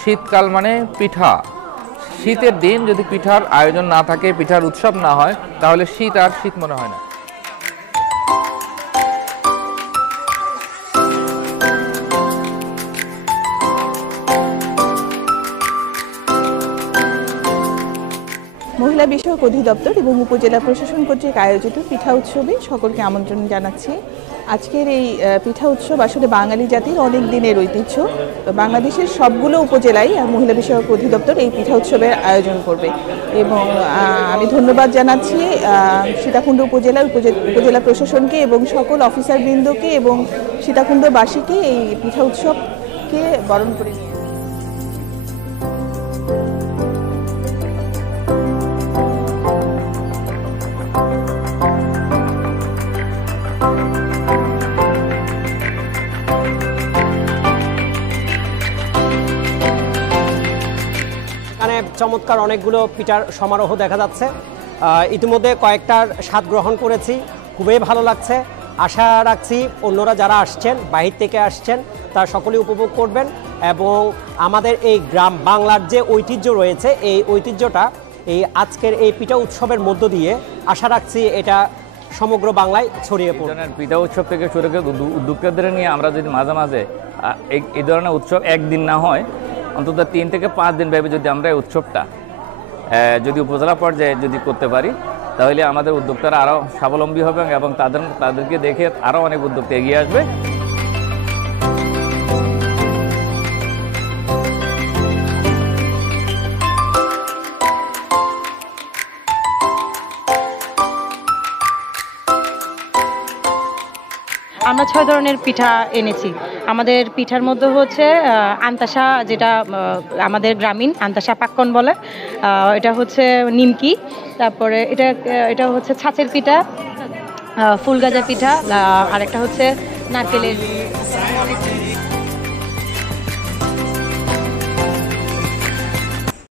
শীতকাল মানে পিঠা। শীতের দিন যদি পিঠার আয়োজন না থাকে, পিঠার উৎসব না হয়, তাহলে শীত আর শীত মনে হয় না। মহিলা বিষয়ক অধিদপ্তর এবং উপজেলা প্রশাসন কর্তৃক আয়োজিত পিঠা উৎসবে সকলকে আমন্ত্রণ জানাচ্ছি। আজকের এই পিঠা উৎসব আসলে বাঙালি জাতির অনেক দিনের ঐতিহ্য। বাংলাদেশের সবগুলো উপজেলায় মহিলা বিষয়ক অধিদপ্তর এই পিঠা উৎসবের আয়োজন করবে এবং আমি ধন্যবাদ জানাচ্ছি সীতাকুণ্ড উপজেলা প্রশাসনকে এবং সকল অফিসারবৃন্দকে এবং সীতাকুণ্ডবাসীকে এই পিঠা উৎসবকে বরণ করে নিয়ে। এখানে চমৎকার অনেকগুলো পিঠার সমারোহ দেখা যাচ্ছে। ইতিমধ্যে কয়েকটার স্বাদ গ্রহণ করেছি, খুবই ভালো লাগছে। আশা রাখছি অন্যরা যারা আসছেন, বাহির থেকে আসছেন, তারা সকলেই উপভোগ করবেন এবং আমাদের এই গ্রাম বাংলার যে ঐতিহ্য রয়েছে, এই ঐতিহ্যটা এই আজকের এই পিঠা উৎসবের মধ্য দিয়ে আশা রাখছি এটা সমগ্র বাংলায় ছড়িয়ে পড়বে। পিঠা উৎসব থেকে শুরু করে উদ্যোক্তাদের নিয়ে আমরা যদি মাঝে মাঝে এই ধরনের উৎসব একদিন না হয়, অন্তত 3 থেকে 5 দিন ব্যাপী যদি আমরা এই উৎসবটা যদি উপজেলা পর্যায়ে যদি করতে পারি, তাহলে আমাদের উদ্যোক্তারা আরও স্বাবলম্বী হবে এবং তাদেরকে দেখে আরও অনেক উদ্যোক্তা এগিয়ে আসবে। আমরা 6 ধরনের পিঠা এনেছি। আমাদের পিঠার মধ্যে হচ্ছে আন্তাসা, যেটা আমাদের গ্রামীণ আন্তাসা পাক্কন বলে, এটা হচ্ছে নিমকি, তারপরে এটা হচ্ছে ছাঁচের পিঠা, ফুলগাজা পিঠা, আর একটা হচ্ছে নারকেলের।